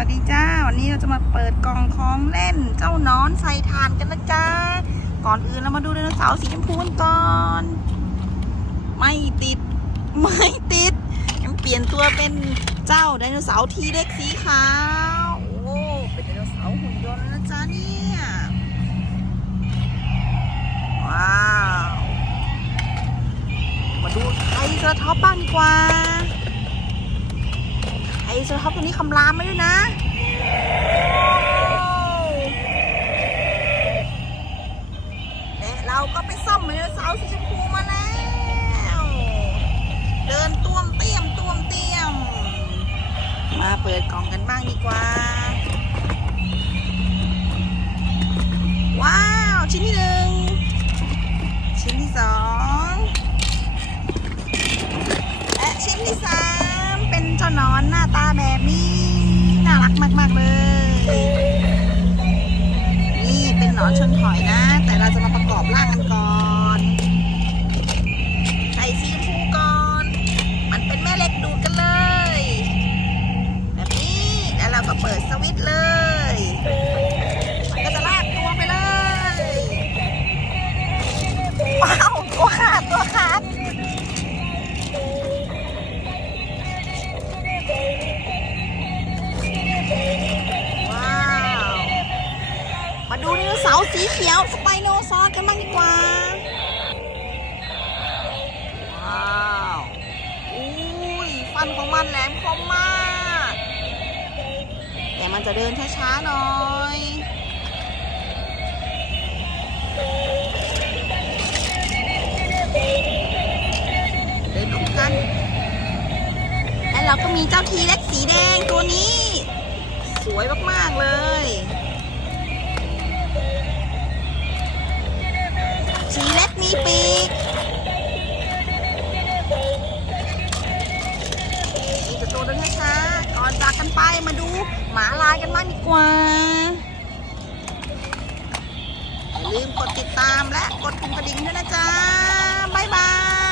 วัสดีจ้า วันนี้เราจะมาเปิดกล่องของเล่น เจ้าน้อนใส่ถ่านกันนะจ้า ก่อนอื่นเรามาดูไดโนเสาร์สีชมพูกันก่อน ไม่ติด ไม่ติดยังเปลี่ยนตัวเป็นเจ้าไดโนเสาร์ทีเด็กสีขาว โอ้เป็นไดโนเสาร์หุ่นยนต์แล้วนะจ้าเนี่ยว้าว มาดูไทรเซอร์ท็อปบ้างดีกว่า อ้เซอร์ท็อปตัวนี้คำรามมาด้วยนะและเราก็ไปซ่อมไดโนเสาร์สีชมพูมาแล้ว เดินต้วมเตี้ยมต้วมเตี้ยม มาเปิดกล่องกันบ้างดีกว่า ตาแบบนี้ น่ารักมากๆเลย นี่เป็นหนอนชนถอยนะ แต่เราจะมาประกอบร่างกันก่อน สีเขียวสไปโนซอสกันบ้างดีกว่า ว้าวอุ้ยฟันของมันแหลมคมมาก แต่มันจะเดินช้าๆหน่อยเดินคู่กัน และเราก็มีเจ้าทีเล็กสีแดงตัวนี้ สวยมากๆเลย สีเล็กมีปีกนี่จะตัวนึงนช้าก่อนจากกันไปมาดูหมาลายกันบ้างดีกว่าอย่าลืมกดติดตามและกดปุ่มกระดิ่งด้วยนะจ๊ะ บ๊ายบาย